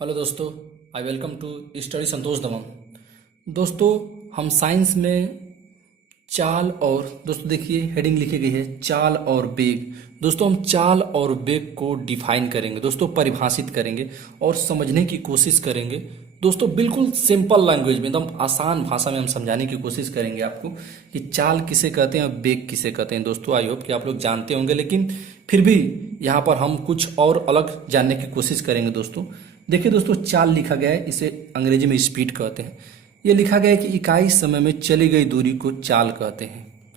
Hello दोस्तों, I welcome to study संतोष दमन। दोस्तों, हम साइंस में चाल और दोस्तों देखिए हेडिंग लिखी गई है चाल और वेग। दोस्तों हम चाल और वेग को डिफाइन करेंगे, दोस्तों परिभाषित करेंगे और समझने की कोशिश करेंगे। दोस्तों बिल्कुल सिंपल लैंग्वेज में, एकदम आसान भाषा में हम समझाने की कोशिश करेंगे आपको कि चाल किसे कहते हैं और वेग किसे कहते हैं। दोस्तों आई होप कि आप लोग जानते होंगे, लेकिन फिर भी यहाँ पर हम कुछ और अलग जानने की कोशिश करेंगे। दोस्तों देखिए दोस्तों, चाल लिखा गया है, इसे अंग्रेजी में स्पीड कहते हैं। ये लिखा गया है कि इकाई समय में चली गई दूरी को चाल कहते हैं,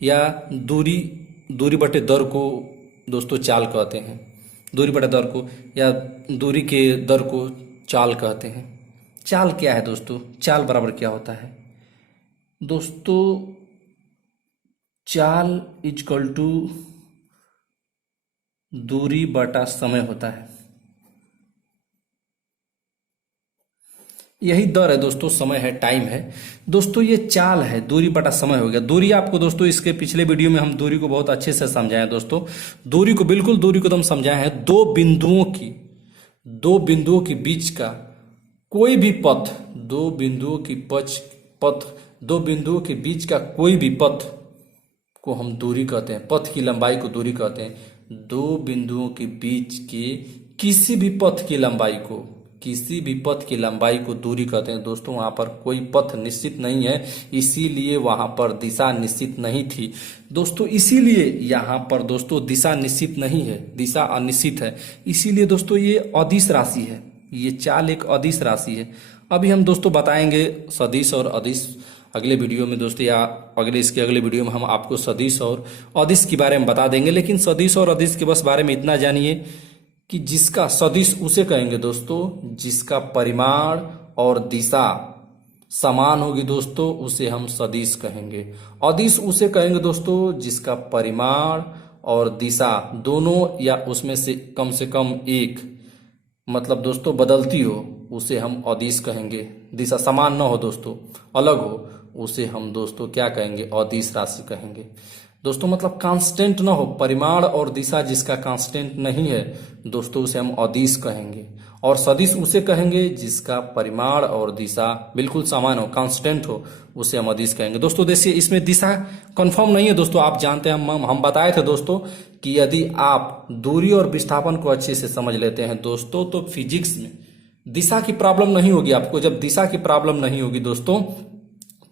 या दूरी दूरी बटे दर को दोस्तों चाल कहते हैं। दूरी बटे दर को या दूरी के दर को चाल कहते हैं। चाल क्या है दोस्तों? चाल बराबर क्या होता है दोस्तों? चाल इजकल टू दूरी बटा समय होता है। यही दर है दोस्तों, समय है, टाइम है। दोस्तों ये चाल है, दूरी बटा समय हो गया। दूरी आपको दोस्तों इसके पिछले वीडियो में हम दूरी को बहुत अच्छे से समझाए दोस्तों। दूरी को एकदम समझाए हैं। दो बिंदुओं के बीच का कोई भी पथ, दो बिंदुओं के बीच का कोई भी पथ को हम दूरी कहते हैं। पथ की लंबाई को दूरी कहते हैं। दो बिंदुओं के बीच के किसी भी पथ की लंबाई को दूरी कहते हैं। दोस्तों वहां पर कोई पथ निश्चित नहीं है, इसीलिए वहां पर दिशा निश्चित नहीं थी। दोस्तों इसीलिए यहाँ पर दोस्तों दिशा निश्चित नहीं है, दिशा अनिश्चित है। इसीलिए दोस्तों ये अदिश राशि है, ये चाल एक अदिश राशि है। अभी हम दोस्तों बताएंगे सदिश और अदिश अगले वीडियो में दोस्तों, या इसके अगले वीडियो में हम आपको सदिश और अदिश के बारे में बता देंगे। लेकिन सदिश और अदिश के बस बारे में इतना जानिए कि जिसका सदिश उसे कहेंगे दोस्तों जिसका परिमाण और दिशा समान होगी दोस्तों, उसे हम सदिश कहेंगे। अदिश उसे कहेंगे दोस्तों जिसका परिमाण और दिशा दोनों या उसमें से कम एक मतलब दोस्तों बदलती हो, उसे हम अदिश कहेंगे। दिशा समान न हो दोस्तों, अलग हो, उसे हम दोस्तों क्या कहेंगे? अदिश राशि कहेंगे। दोस्तों मतलब कांस्टेंट ना हो, परिमाण और दिशा जिसका कांस्टेंट नहीं है दोस्तों, उसे हम अदिश कहेंगे। और सदिश उसे कहेंगे जिसका परिमाण और दिशा बिल्कुल समान हो, कांस्टेंट हो, उसे हम अदिश कहेंगे। दोस्तों देखिए इसमें दिशा कंफर्म नहीं है दोस्तों, आप जानते हैं, हम बताए थे दोस्तों कि यदि आप दूरी और विस्थापन को अच्छे से समझ लेते हैं दोस्तों, तो फिजिक्स में दिशा की प्रॉब्लम नहीं होगी आपको। जब दिशा की प्रॉब्लम नहीं होगी दोस्तों,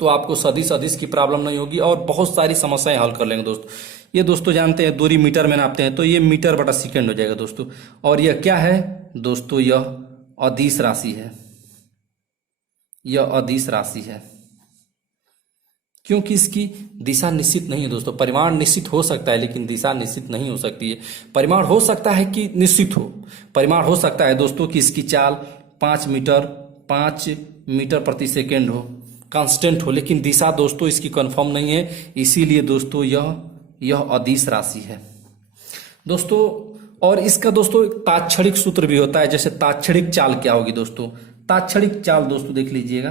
तो आपको सदिश अदिश की प्रॉब्लम नहीं होगी और बहुत सारी समस्याएं हल कर लेंगे दोस्तों। ये दोस्तों जानते हैं दूरी मीटर में नापते हैं, तो ये मीटर बटा सेकंड हो जाएगा दोस्तों। और यह क्या है दोस्तों? यह अदिश राशि है, यह अदिश राशि है क्योंकि इसकी दिशा निश्चित नहीं है दोस्तों। परिमाण निश्चित हो सकता है लेकिन दिशा निश्चित नहीं हो सकती है। परिमाण हो सकता है कि निश्चित हो, परिमाण हो सकता है दोस्तों कि इसकी चाल 5 मीटर प्रति सेकेंड हो, कांस्टेंट हो, लेकिन दिशा दोस्तों इसकी कंफर्म नहीं है। इसीलिए दोस्तों यह अदिश राशि है दोस्तों। और इसका दोस्तों तात्क्षणिक सूत्र भी होता है। जैसे तात्क्षणिक चाल क्या होगी दोस्तों? तात्क्षणिक चाल दोस्तों देख लीजिएगा,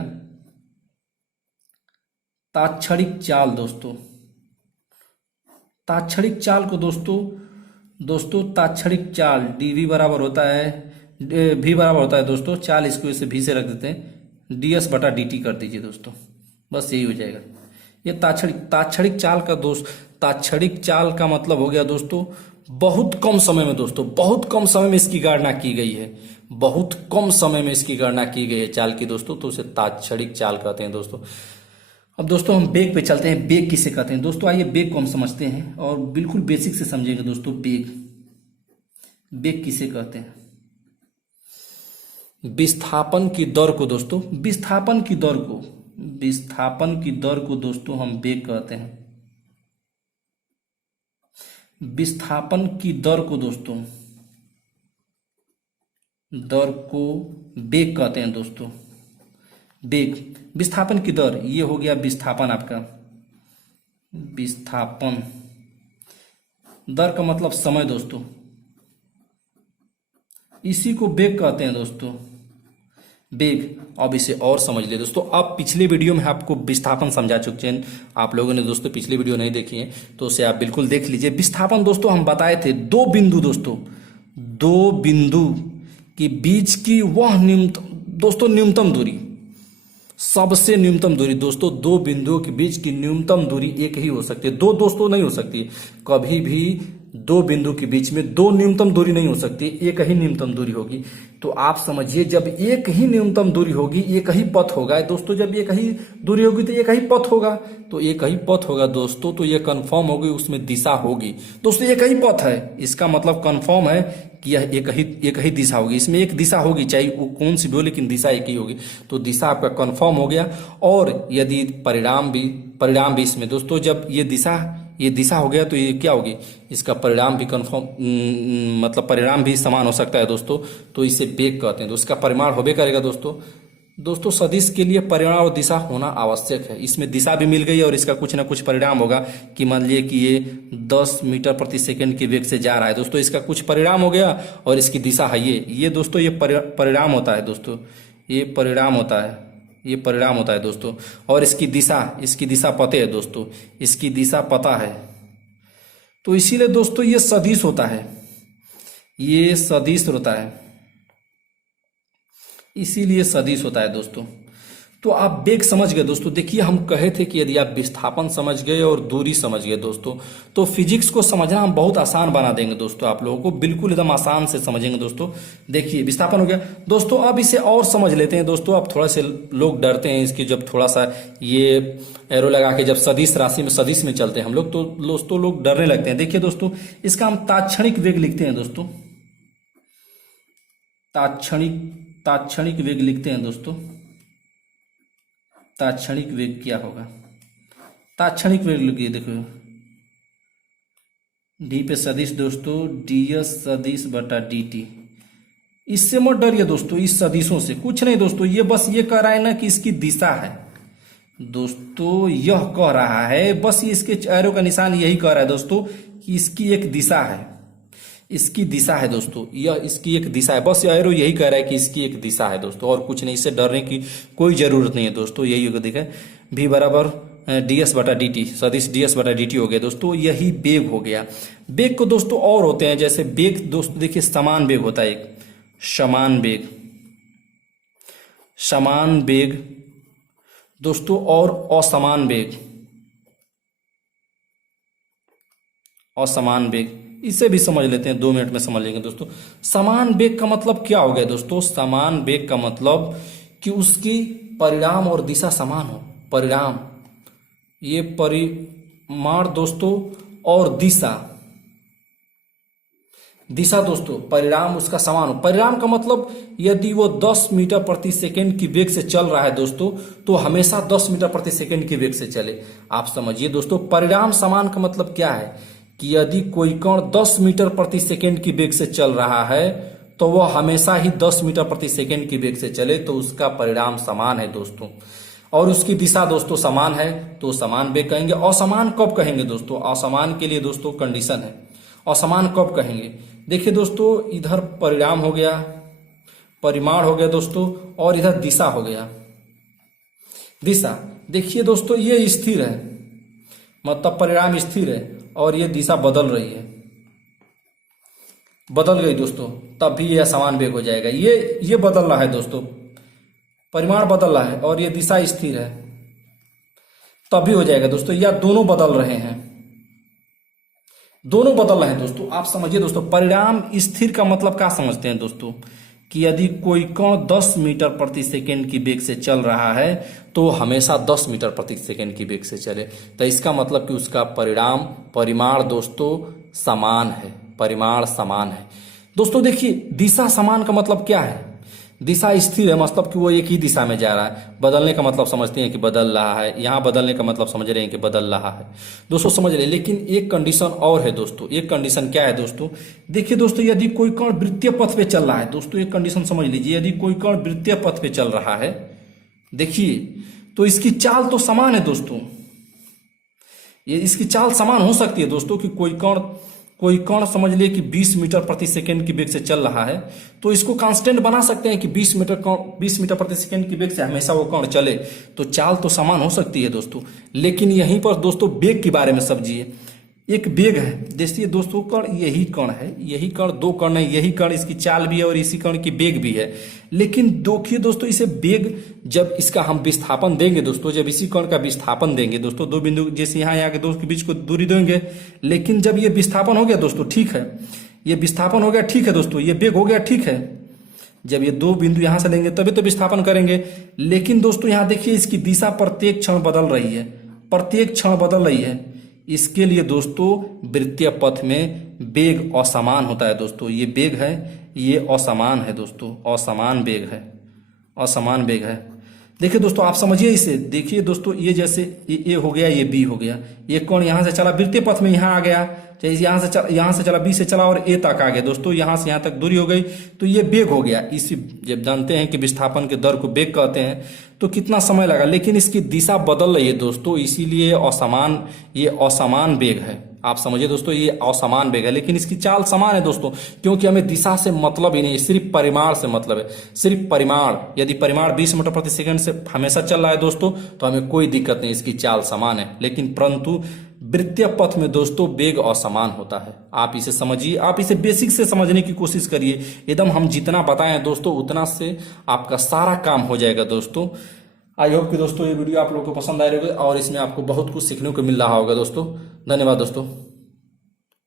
तात्क्षणिक चाल दोस्तों, तात्क्षणिक चाल को दोस्तों तात्क्षणिक चाल डीवी बराबर होता है, भी बराबर होता है दोस्तों, चाल इसको इसे भी से रख देते हैं, ds बटा dt कर दीजिए दोस्तों, बस यही हो जाएगा। ये तात्क्षणिक चाल का तात्क्षणिक चाल का मतलब हो गया दोस्तों बहुत कम समय में दोस्तों, बहुत कम समय में इसकी गणना की गई है, बहुत कम समय में इसकी गणना की गई है चाल की दोस्तों, तो उसे तात्क्षणिक चाल कहते हैं दोस्तों। अब दोस्तों हम बेग पे चलते हैं। बेग किसे कहते हैं दोस्तों? आइए बेग को हम समझते हैं और बिल्कुल बेसिक से समझेंगे दोस्तों। बेग किसे कहते हैं? विस्थापन की दर को दोस्तों, विस्थापन की दर को दोस्तों हम बेग कहते हैं। विस्थापन की दर को दोस्तों, दर को बेग कहते हैं दोस्तों। बेग, विस्थापन की दर, ये हो गया विस्थापन आपका। विस्थापन दर का मतलब समय दोस्तों, इसी को बेग कहते हैं दोस्तों, बेग। अब इसे और समझ ले दोस्तों। अब पिछले वीडियो में आपको विस्थापन समझा चुके हैं आप लोगों ने दोस्तों, पिछली वीडियो नहीं देखी है तो उसे आप बिल्कुल देख लीजिए। विस्थापन दोस्तों हम बताए थे दो बिंदु दोस्तों, दो बिंदु कि बीच की वह न्यूनतम, दोस्तों न्यूनतम दूरी, सबसे न्यूनतम दूरी दोस्तों, दो बिंदुओं के बीच की न्यूनतम दूरी एक ही हो सकती है। दो दोस्तों नहीं हो सकती, कभी भी दो बिंदु के बीच में दो न्यूनतम दूरी नहीं हो सकती, एक ही न्यूनतम दूरी होगी। तो आप समझिए, जब एक ही न्यूनतम दूरी होगी, एक ही पथ होगा दोस्तों, जब एक ही दूरी होगी तो एक ही पथ होगा, तो एक ही पथ होगा दोस्तों, तो ये कंफर्म होगी, उसमें दिशा होगी दोस्तों, एक ही पथ है, इसका मतलब कंफर्म है कि यह एक ही दिशा होगी, इसमें एक दिशा होगी, चाहे वो कौन सी भी हो, लेकिन दिशा एक ही होगी। तो दिशा आपका कंफर्म हो गया। और यदि परिणाम भी इसमें दोस्तों, जब ये दिशा हो गया तो ये क्या होगी, इसका परिणाम भी कंफर्म, मतलब परिणाम भी समान हो सकता है दोस्तों, तो इसे वेग कहते हैं। तो इसका परिमाण होबे करेगा दोस्तों सदिश के लिए परिमाण और दिशा होना आवश्यक है। इसमें दिशा भी मिल गई और इसका कुछ ना कुछ परिणाम होगा, कि मान लिए कि ये 10 मीटर प्रति सेकंड के वेग से जा रहा है दोस्तों, इसका कुछ परिणाम हो गया और इसकी दिशा है ये दोस्तों, ये परिणाम होता है दोस्तों, ये परिणाम होता है दोस्तों। और इसकी दिशा पता है दोस्तों, इसकी दिशा पता है, तो इसीलिए दोस्तों ये सदिश होता है, ये सदिश होता है, इसीलिए सदिश होता है दोस्तों। तो आप वेग समझ गए दोस्तों। देखिए, हम कहे थे कि यदि आप विस्थापन समझ गए और दूरी समझ गए दोस्तों, तो फिजिक्स को समझना हम बहुत आसान बना देंगे दोस्तों, आप लोगों को बिल्कुल एकदम आसान से समझेंगे दोस्तों। देखिए, विस्थापन हो गया दोस्तों। अब इसे और समझ लेते हैं दोस्तों। अब थोड़ा से लोग डरते हैं इसकी, जब थोड़ा सा ये एरो लगा के जब सदिश में चलते हैं हम लोग, तो दोस्तों लोग डरने लगते हैं। देखिए दोस्तों, इसका हम तात्क्षणिक वेग लिखते हैं दोस्तों, तात्क्षणिक वेग लिखते हैं दोस्तों। तात्क्षणिक वेग क्या होगा, तात्क्षणिक वेग लिखिए, देखो डी पे सदिश दोस्तों, ds सदिश बटा dt। इससे मत डरिए दोस्तों, इस सदिशों से कुछ नहीं दोस्तों, ये बस ये कह रहा है ना कि इसकी दिशा है दोस्तों, यह कह रहा है बस, ये इसके एरो का निशान यही कह रहा है दोस्तों कि इसकी एक दिशा है, इसकी दिशा है दोस्तों, यह इसकी एक दिशा है, बस एरो यही कह रहा है कि इसकी एक दिशा है दोस्तों, और कुछ नहीं। इससे डरने की कोई जरूरत नहीं है दोस्तों। यही होगा, देखा v बराबर ds बटा dt, सदिश ds बटा dt हो गया दोस्तों, यही वेग हो गया। वेग को दोस्तों और होते हैं, जैसे वेग दोस्तों देखिए, समान वेग होता है, एक समान वेग दोस्तों, और असमान वेग, इसे भी समझ लेते हैं, 2 मिनट में समझ लेंगे दोस्तों। समान वेग का मतलब क्या हो गया दोस्तों, समान वेग का मतलब कि उसकी परिणाम और दिशा समान हो। परिणाम, ये परिमाण दोस्तों, और दिशा दोस्तों, परिणाम उसका समान हो। परिणाम का मतलब यदि वो 10 मीटर प्रति सेकंड की वेग से चल रहा है दोस्तों, तो हमेशा 10 मीटर प्रति सेकंड की वेग से चले। आप समझिए दोस्तों, परिणाम समान का मतलब क्या है कि यदि कोई कण 10 मीटर प्रति सेकंड की वेग से चल रहा है, तो वह हमेशा ही 10 मीटर प्रति सेकंड की वेग से चले, तो उसका परिणाम समान है दोस्तों। और उसकी दिशा दोस्तों समान है, तो समान वेग कहेंगे। असमान कब कहेंगे दोस्तों, असमान के लिए दोस्तों कंडीशन है, असमान कब कहेंगे। देखिए दोस्तों, इधर परिणाम हो गया, परिमाण हो गया दोस्तों, और इधर दिशा हो गया। दिशा देखिए दोस्तों, ये स्थिर है, मतलब परिणाम स्थिर है, और ये दिशा बदल रही है, बदल गई दोस्तों, तब भी यह समान वेग हो जाएगा। ये बदल रहा है दोस्तों, परिमाण बदल रहा है, और ये दिशा स्थिर है, तब भी हो जाएगा दोस्तों। या दोनों बदल रहे हैं, दोनों बदल रहे हैं दोस्तों। आप समझिए दोस्तों, परिणाम स्थिर का मतलब क्या समझते हैं दोस्तों, कि यदि कोई कण 10 मीटर प्रति सेकंड की वेग से चल रहा है, तो हमेशा 10 मीटर प्रति सेकंड की वेग से चले, तो इसका मतलब कि उसका परिमाण दोस्तों समान है, परिमाण समान है दोस्तों। देखिए, दिशा समान का मतलब क्या है, दिशा स्थिर है, मतलब कि वो एक ही दिशा में जा रहा है। बदलने का मतलब समझते हैं कि बदल रहा है, यहाँ बदलने का मतलब समझ रहे हैं कि बदल रहा है दोस्तों, समझ रहे हैं। लेकिन एक कंडीशन और है दोस्तों, एक कंडीशन क्या है दोस्तों, देखिए दोस्तों, यदि कोई कण वृत्तीय पथ पे चल रहा है दोस्तों, एक कंडीशन समझ लीजिए, यदि कोई कण वृत्तीय पथ पे चल रहा है, देखिए, तो इसकी चाल तो समान है दोस्तों, ये इसकी चाल समान हो सकती है दोस्तों, कि कोई कण समझ ले कि 20 मीटर प्रति सेकंड की वेग से चल रहा है, तो इसको कांस्टेंट बना सकते हैं कि 20 मीटर प्रति सेकंड की वेग से हमेशा वो कण चले, तो चाल तो समान हो सकती है दोस्तों। लेकिन यहीं पर दोस्तों वेग के बारे में समझिए, एक वेग है। देखिए दोस्तों, कण यही कण है, यही कण, दो कण है, यही कण इसकी चाल भी है और इसी कण की वेग भी है। लेकिन देखिए दोस्तों, इसे वेग जब इसका हम विस्थापन देंगे दोस्तों, जब इसी कण का विस्थापन देंगे दोस्तों, दो बिंदु जैसे यहाँ के दोस्त के बीच को दूरी देंगे, लेकिन जब ये विस्थापन हो गया दोस्तों, ठीक है, ये विस्थापन हो गया, ठीक है दोस्तों, ये वेग हो गया, ठीक है, जब ये दो बिंदु यहां से लेंगे तभी तो विस्थापन करेंगे। लेकिन दोस्तों यहां देखिए, इसकी दिशा प्रत्येक क्षण बदल रही है, प्रत्येक क्षण बदल रही है। इसके लिए दोस्तों वृत्तीय पथ में वेग असमान होता है दोस्तों। ये वेग है, ये असमान है दोस्तों, असमान वेग है, असमान वेग है। देखिए दोस्तों, आप समझिए इसे, देखिए दोस्तों, ये जैसे ये हो गया, ये बी हो गया, ये कौन यहां से चला वृत्तीय पथ में, यहां आ गया, चाहे यहां से चला, बी से चला और ए तक आ गया दोस्तों, यहां से यहां तक दूरी हो गई, तो ये वेग हो गया। इसी जब जानते हैं कि विस्थापन के दर को वेग कहते हैं, तो कितना समय लगा, लेकिन इसकी दिशा बदल रही है दोस्तों, इसीलिए असमान, ये असमान वेग है। आप समझिए दोस्तों, ये असमान वेग है, लेकिन इसकी चाल समान है दोस्तों, क्योंकि हमें दिशा से मतलब ही नहीं, सिर्फ परिमाण से मतलब है, सिर्फ परिमाण। यदि परिमाण 20 मीटर प्रति सेकंड से हमेशा चल रहा है दोस्तों, तो हमें कोई दिक्कत नहीं, इसकी चाल समान है। लेकिन परंतु वृत्तीय पथ में दोस्तों वेग असमान होता है। आप इसे समझिए, आप इसे बेसिक से समझने की कोशिश करिए, एकदम हम जितना बताएं दोस्तों उतना से आपका सारा काम हो जाएगा दोस्तों। आई होप कि दोस्तों ये वीडियो आप लोगों को पसंद आ रही होगी और इसमें आपको बहुत कुछ सीखने को मिल रहा होगा दोस्तों। धन्यवाद दोस्तों।